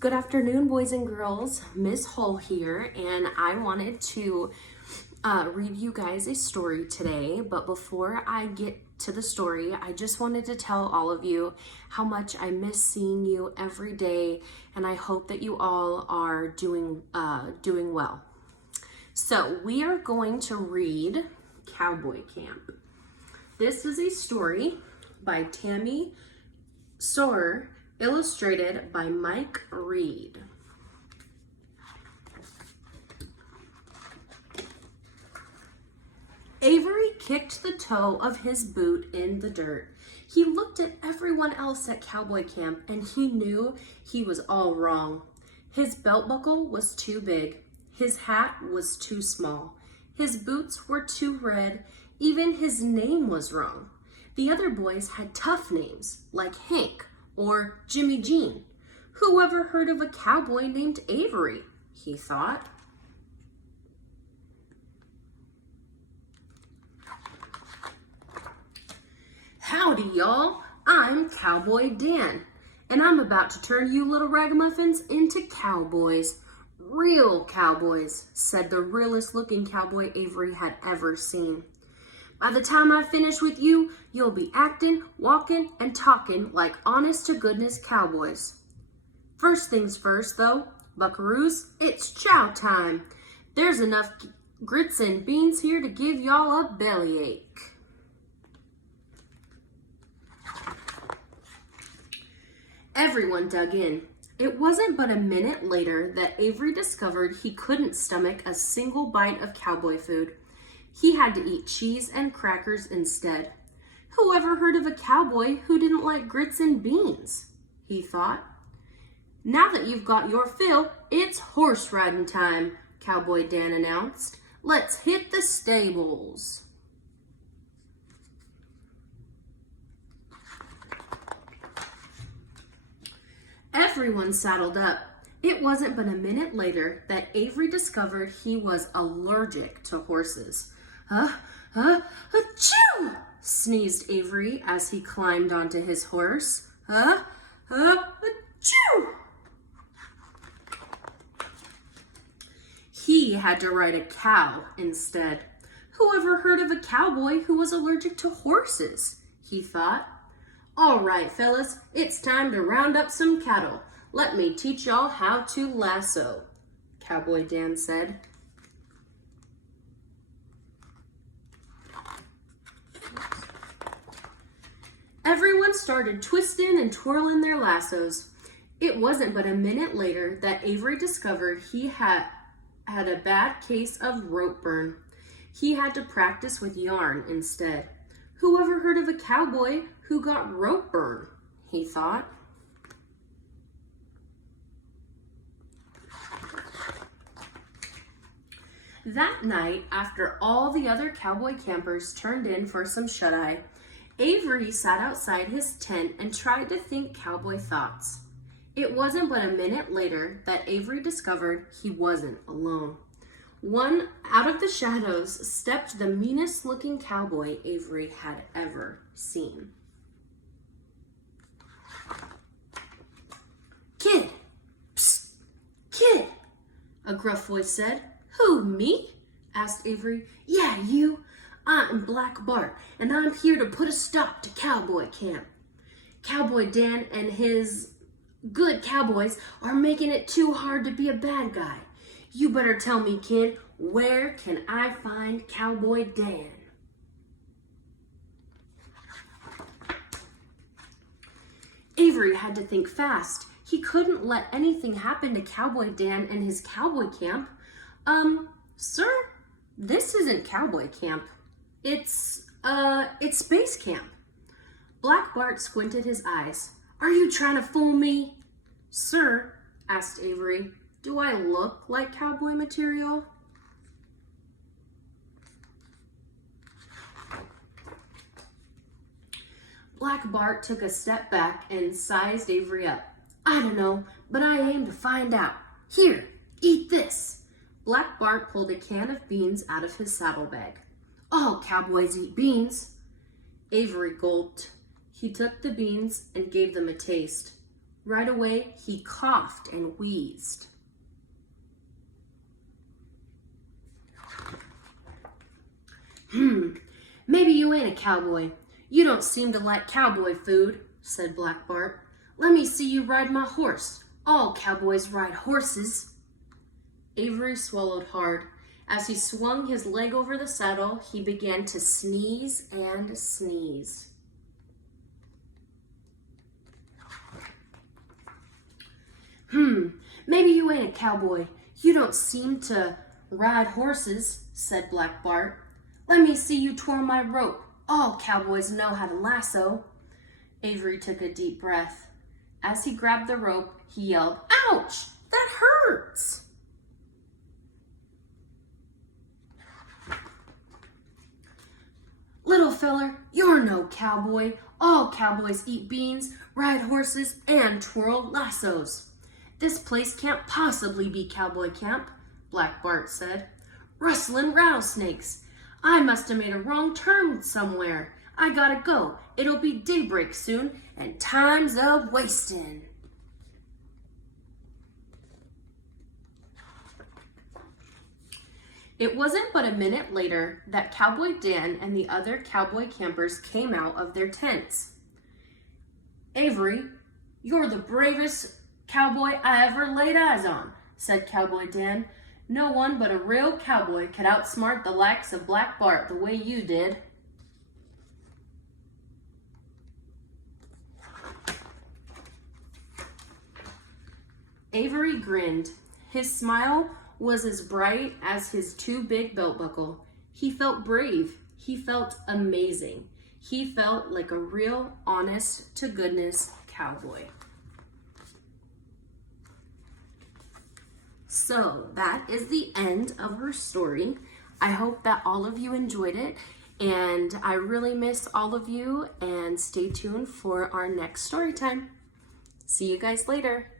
Good afternoon, boys and girls. Miss Hull here, and I wanted to read you guys a story today. But before I get to the story, I just wanted to tell all of you how much I miss seeing you every day, and I hope that you all are doing well. So we are going to read Cowboy Camp. This is a story by Tammi, Sauer, illustrated by Mike Reed. Avery kicked the toe of his boot in the dirt. He looked at everyone else at Cowboy Camp and he knew he was all wrong. His belt buckle was too big. His hat was too small. His boots were too red. Even his name was wrong. The other boys had tough names like Hank or Jimmy Jean. Who ever heard of a cowboy named Avery? He thought. Howdy, y'all. I'm Cowboy Dan, and I'm about to turn you little ragamuffins into cowboys. Real cowboys, said the realest looking cowboy Avery had ever seen. By the time I finish with you, you'll be acting, walking, and talking like honest-to-goodness cowboys. First things first, though, buckaroos, it's chow time. There's enough grits and beans here to give y'all a bellyache. Everyone dug in. It wasn't but a minute later that Avery discovered he couldn't stomach a single bite of cowboy food. He had to eat cheese and crackers instead. Who ever heard of a cowboy who didn't like grits and beans? He thought. Now that you've got your fill, it's horse riding time, Cowboy Dan announced. Let's hit the stables. Everyone saddled up. It wasn't but a minute later that Avery discovered he was allergic to horses. Achoo! Sneezed Avery as he climbed onto his horse. Achoo! He had to ride a cow instead. Who ever heard of a cowboy who was allergic to horses? He thought. All right, fellas, it's time to round up some cattle. Let me teach y'all how to lasso, Cowboy Dan said. Everyone started twisting and twirling their lassos. It wasn't but a minute later that Avery discovered he had a bad case of rope burn. He had to practice with yarn instead. Who ever heard of a cowboy who got rope burn? He thought. That night, after all the other cowboy campers turned in for some shut-eye, Avery sat outside his tent and tried to think cowboy thoughts. It wasn't but a minute later that Avery discovered he wasn't alone. One out of the shadows stepped the meanest looking cowboy Avery had ever seen. Kid! Psst! Kid! A gruff voice said. Who, me? Asked Avery. Yeah, you. I'm Black Bart, and I'm here to put a stop to Cowboy Camp. Cowboy Dan and his good cowboys are making it too hard to be a bad guy. You better tell me, kid, where can I find Cowboy Dan? Avery had to think fast. He couldn't let anything happen to Cowboy Dan and his cowboy camp. Sir, this isn't Cowboy Camp. It's Space Camp. Black Bart squinted his eyes. Are you trying to fool me? Sir, asked Avery, do I look like cowboy material? Black Bart took a step back and sized Avery up. I don't know, but I aim to find out. Here, eat this. Black Bart pulled a can of beans out of his saddlebag. All cowboys eat beans. Avery gulped. He took the beans and gave them a taste. Right away, he coughed and wheezed. Maybe you ain't a cowboy. You don't seem to like cowboy food, said Black Bart. Let me see you ride my horse. All cowboys ride horses. Avery swallowed hard. As he swung his leg over the saddle, he began to sneeze and sneeze. Maybe you ain't a cowboy. You don't seem to ride horses, said Black Bart. Let me see you twirl my rope. All cowboys know how to lasso. Avery took a deep breath. As he grabbed the rope, he yelled, Ouch! That hurts! Little feller, you're no cowboy. All cowboys eat beans, ride horses, and twirl lassos. This place can't possibly be cowboy camp, Black Bart said. Rustlin' rattlesnakes. I must have made a wrong turn somewhere. I gotta go. It'll be daybreak soon, and time's a wastin'. It wasn't but a minute later that Cowboy Dan and the other cowboy campers came out of their tents. Avery, you're the bravest cowboy I ever laid eyes on, said Cowboy Dan. No one but a real cowboy could outsmart the likes of Black Bart the way you did. Avery grinned. His smile was as bright as his too big belt buckle. He felt brave. He felt amazing. He felt like a real, honest-to-goodness cowboy. So that is the end of her story. I hope that all of you enjoyed it, and I really miss all of you, and stay tuned for our next story time. See you guys later.